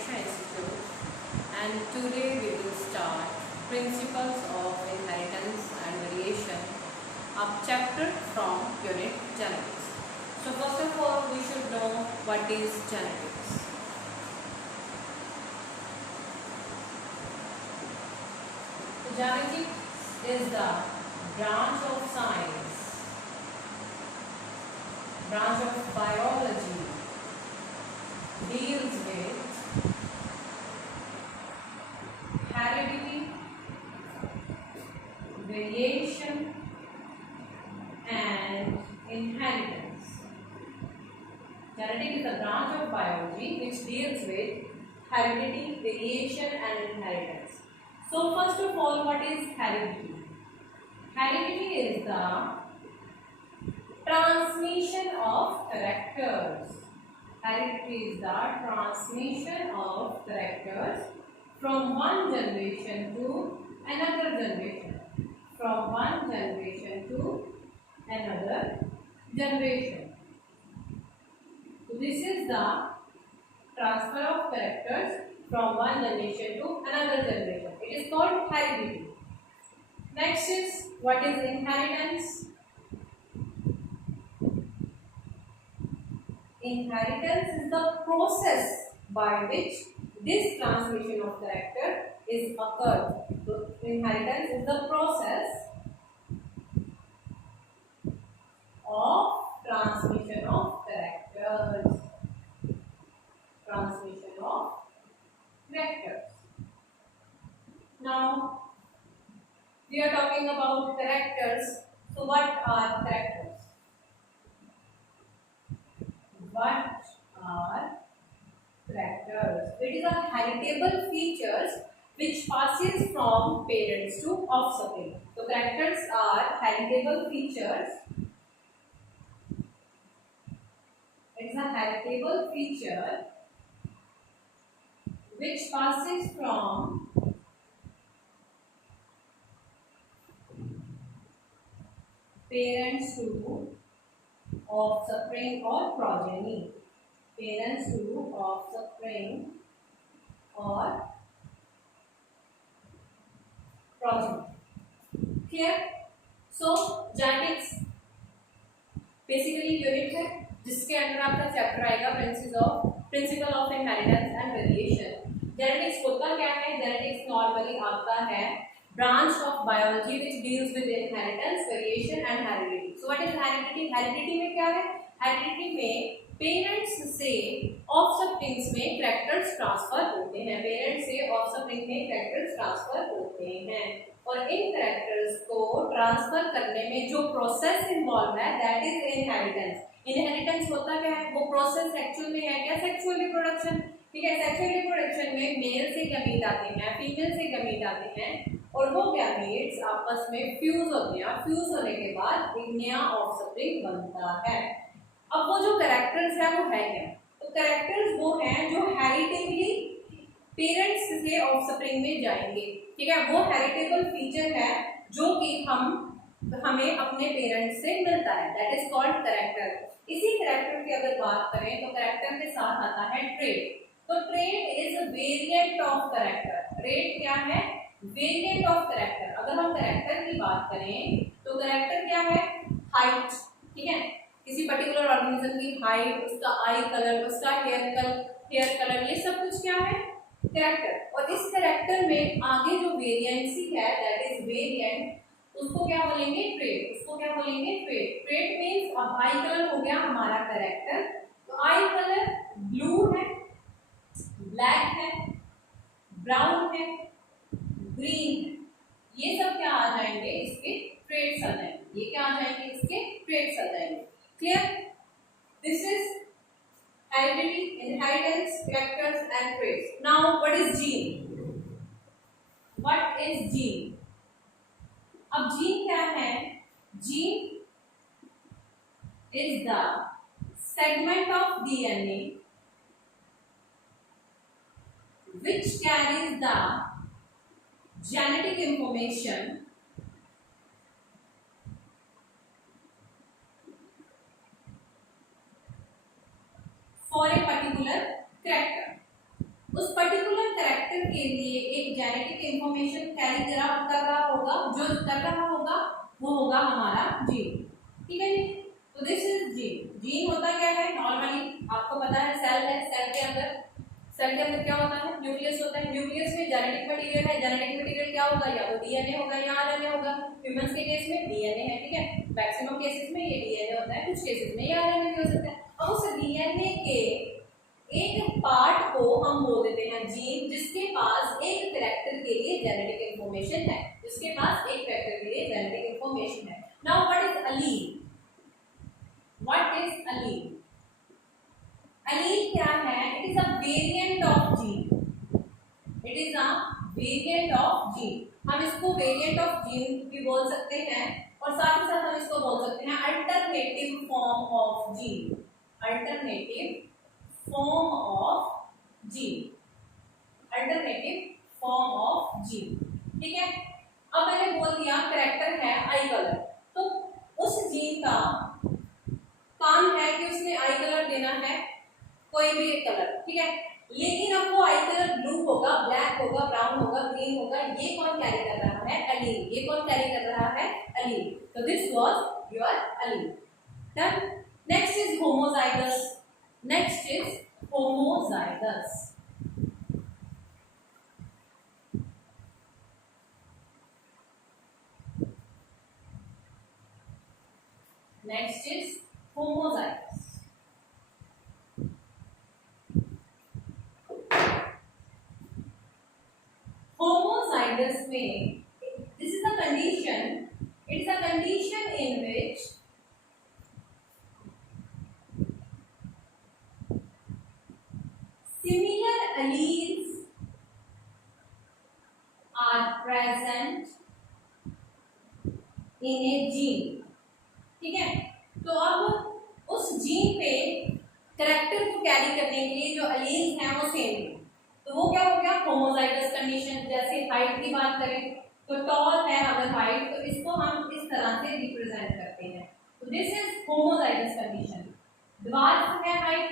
Pariksha Institute, and today we will start Principles of Inheritance and Variation, a chapter from Unit Genetics. So first of all, we should know what is genetics. So genetics is the branch of science, branch of biology, deals with heredity, variation and inheritance. Genetics is a branch of biology which deals with heredity, variation and inheritance. So first of all, what is heredity? Heredity is the transmission of characters. Heredity is the transmission of characters from one generation to another generation. From one generation to another generation. So this is the transfer of characters from one generation to another generation. It is called heredity. Next is, what is inheritance? Inheritance is the process by which this transmission of character is occurred. So inheritance is the process of transmission of characters. Transmission of characters. Now we are talking about characters. So what are characters? What are characters? It is a heritable features which passes from parents to offspring. So characters are heritable features. It is a heritable feature which passes from parents to offspring or progeny. Parents to offspring or progeny. Clear? So genetics basically unit है जिसके अंदर आपका chapter आएगा principle of inheritance and variation. Genetics होता क्या है? Genetics normally आपका है branch of biology which deals with inheritance, variation and heredity. So what is heredity? Heredity में क्या है? हेरिडिटी में पेरेंट्स से ऑफस्प्रिंग्स में कैरेक्टर्स ट्रांसफर होते हैं. पेरेंट्स से ऑफस्प्रिंग में कैरेक्टर्स ट्रांसफर होते हैं और इन कैरेक्टर्स को ट्रांसफर करने में जो प्रोसेस इन्वॉल्व है दैट इज इनहेरिटेंस. इनहेरिटेंस होता क्या है? वो प्रोसेस एक्चुअल में है क्या? Sexual reproduction. ठीक है, सेक्सुअल रिप्रोडक्शन में मेल से गमीट आते हैं, फीमेल से गमीट आते हैं और वो गमीट्स आपस में फ्यूज होते हैं. फ्यूज होने के बाद एक नया ऑफस्प्रिंग बनता है. अब वो जो कैरेक्टर्स है वो है क्या? तो कैरेक्टर्स वो हैं जो हेरिटेबली पेरेंट्स से ऑफस्प्रिंग में जाएंगे. ठीक है, वो हेरिटेबल फीचर है जो कि हमें अपने पेरेंट्स से मिलता है. That is called character. इसी कैरेक्टर की अगर बात करें तो कैरेक्टर के साथ आता है ट्रेट. तो trait is a variant of character. Trait क्या है? Variant of character. अगर हम कैरेक्टर की बात करें तो कैरेक्टर क्या है? हाइट. ठीक है, किसी पर्टिकुलर ऑर्गेनिज्म की हाइट, उसका आई कलर, उसका हेयर कलर, ये सब कुछ क्या है? कैरेक्टर. और इस कैरेक्टर में आगे जो वेरिएंसी है दैट इज वेरिएंट, उसको क्या बोलेंगे? ट्रेट. उसको क्या बोलेंगे? ट्रेट. ट्रेट मींस अब आई कलर हो गया हमारा कैरेक्टर. तो आई कलर ब्लू है, ब्लैक है, ब्राउन है, ग्रीन है, ये सब क्या आ जाएंगे? इसके ट्रेट्स आ जाएंगे. ये क्या आ जाएंगे? इसके ट्रेट्स आ जाएंगे. Clear? This is heredity, inheritance, characters and traits. Now what is gene? What is gene? अब gene क्या है? Gene is the segment of DNA which carries the genetic information for a particular character. उस particular character के लिए एक genetic information carry कर रहा होगा, जो कर रहा होगा वो होगा हमारा जीन। ठीक है जी, तो दिस इज जीन। जीन होता क्या है, नॉर्मली आपको पता है सेल है, सेल के अंदर क्या होता है, न्यूक्लियस होता है। न्यूक्लियस में जेनेटिक मटेरियल है, जेनेटिक मटेरियल क्या होगा, या तो डीएनए होगा या आरएनए होगा। ह्यूमंस के केस में डीएनए है, ठीक है, मैक्सिमम केसेस में ये डीएनए होता है, कुछ केसेस में ये आरएनए भी हो सकता है। अब उस डीएनए के एक पार्ट को हम बोल देते हैं जीन, जिसके पास एक कैरेक्टर के लिए जेनेटिक इंफॉर्मेशन है, जिसके पास एक कैरेक्टर के लिए जेनेटिक इंफॉर्मेशन है। Now what is allele? What is allele? Allele क्या है? It is a variant of gene. It is a variant of gene. हम इसको वेरिएंट ऑफ जीन भी बोल सकते हैं, और साथ ही साथ हम इसको बोल सकते हैं alternative form of gene. Alternative form of gene, alternative form of gene. ठीक है, अब मैंने बोल दिया कैरेक्टर है आई कलर, तो उस जीन का काम है कि उसने आई कलर देना है, कोई भी एक कलर, ठीक है। लेकिन अब वो आई कलर ब्लू होगा, ब्लैक होगा, ब्राउन होगा, ग्रीन होगा, ये कौन कैरी कर रहा है? अलील। ये कौन कैरी कर रहा है? अलील। तो this was your allele. Done. Next is homozygous. Next is homozygous. Next is homozygous. Homozygous में this is a condition, it is a condition in which similar alleles are present in a gene। ठीक है, तो अब उस gene पे character को carry करने के लिए जो अलील्स हैं वो सेम है, तो वो क्या हो गया? Homozygous condition. जैसे हाइट की बात करें तो टॉल है अगर हाइट, तो इसको हम इस तरह से रिप्रेजेंट करते हैं, तो this is homozygous condition. Dwarf है हाइट,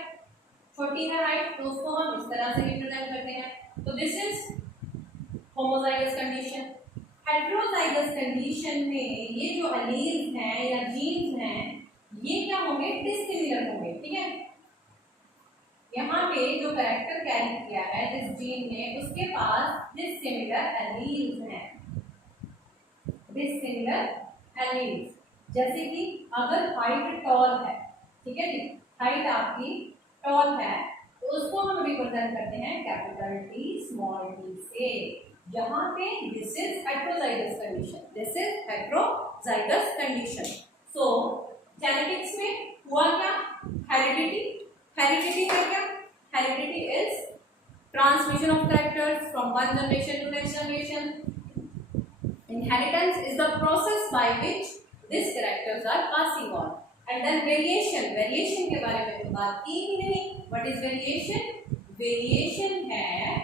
छोटी है हाइट, तो उसको हम इस तरह से रिप्रेजेंट करते हैं, तो this is homozygous condition. Heterozygous condition में ये जो अलील्स हैं या जीन्स हैं ये क्या होंगे? डिसिमिलर होंगे। ठीक है, यहाँ पे जो कैरेक्टर कैरी किया है जिस जीन ने, उसके पास डिसिमिलर एलील्स हैं, डिसिमिलर एलील्स। जैसे कि अगर हाइट टॉल है, ठीक है जी, हाइट आपकी टॉल है, तो उसको हम रिप्रेजेंट करते हैं कैपिटल टी स्मॉल टी से, जहाँ पे this is heterozygous condition, this is heterozygous condition. So genetics में हुआ क्या? हेरिडिटी। हेरिडिटी है क्या? Heredity is transmission of characters from one generation to next generation. Inheritance is the process by which these characters are passing on. And then variation, variation के बारे में तो बात की ही नहीं। What is variation? Variation है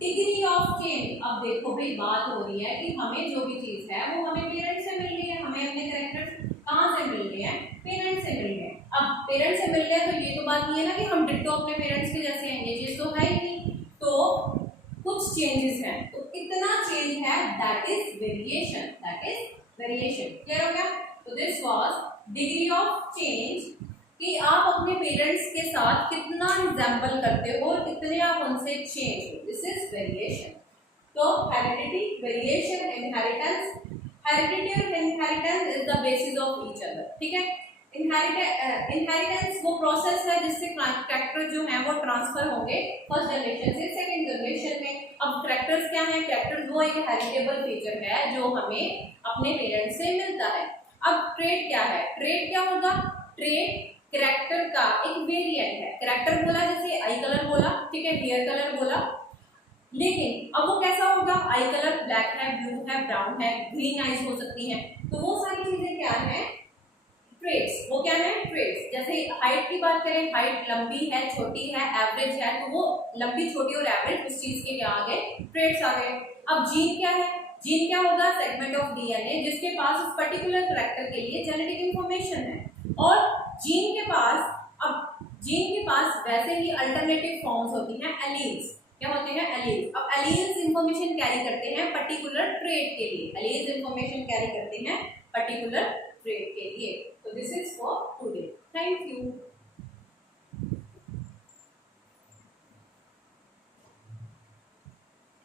डिग्री ऑफ चेंज। अब देखो भाई, बात हो रही है कि हमें जो भी चीज है वो हमें पेरेंट्स से मिल रही है, हमें अपने कैरेक्टर्स कहाँ से मिल रहे हैं? पेरेंट्स से मिल रहे हैं। अब पेरेंट्स से मिल गए तो ये तो बात नहीं है ना कि हम डिट्टो अपने पेरेंट्स के जैसे हैं, ये चीज तो है ही नहीं, तो कुछ चेंजेस हैं, तो इतना चेंज है, that is variation, that is variation. Clear हो गया? तो this was degree of change, कि आप अपने पेरेंट्स के साथ कितना रिजेंबल करते हो और कितने आप उनसे चेंज हो, दिस इज वेरिएशन। तो हेरिडिटी, वेरिएशन, इनहेरिटेंस। हेरिडिटी और inheritance is the basis of each other. ठीक है, इनहेरिटेंस वो प्रोसेस है जिससे कैरेक्टर जो है वो ट्रांसफर होंगे फर्स्ट जनरेशन से सेकंड जनरेशन में। अब कैरेक्टर्स क्या है? कैरेक्टर्स वो एक हेरिटेबल फीचर है जो हमें अपने पेरेंट्स से मिलता है। अब ट्रेट क्या है? ट्रेट क्या होगा? ट्रेट कैरेक्टर का एक वेरिएंट है। कैरेक्टर बोला जैसे आई कलर बोला, ठीक है, हेयर कलर बोला, लेकिन अब वो कैसा होगा? आई कलर ब्लैक है, ब्लू है, ब्राउन है, ग्रीन आइज हो सकती हैं, तो वो सारी चीजें क्या है? ट्रेट्स। वो क्या है? ट्रेट्स। जैसे हाइट की बात करें, हाइट लंबी है, छोटी है, एवरेज है, तो वो लंबी, छोटी और एवरेज उस चीज के क्या आ गए? ट्रेट्स आ गए। अब जीन क्या है? जीन क्या होगा? सेगमेंट ऑफ डीएनए जिसके पास उस पर्टिकुलर कैरेक्टर के लिए जेनेटिक इंफॉर्मेशन है, और जीन के पास, अब जीन के पास वैसे ही अल्टरनेटिव फॉर्म्स होती हैं एलील्स। क्या होते हैं एलील्स। अब एलील्स इंफॉर्मेशन कैरी करते हैं पर्टिकुलर ट्रेट के लिए, एलील्स इंफॉर्मेशन कैरी करते हैं पर्टिकुलर ट्रेट के लिए। तो this is for today, thank you.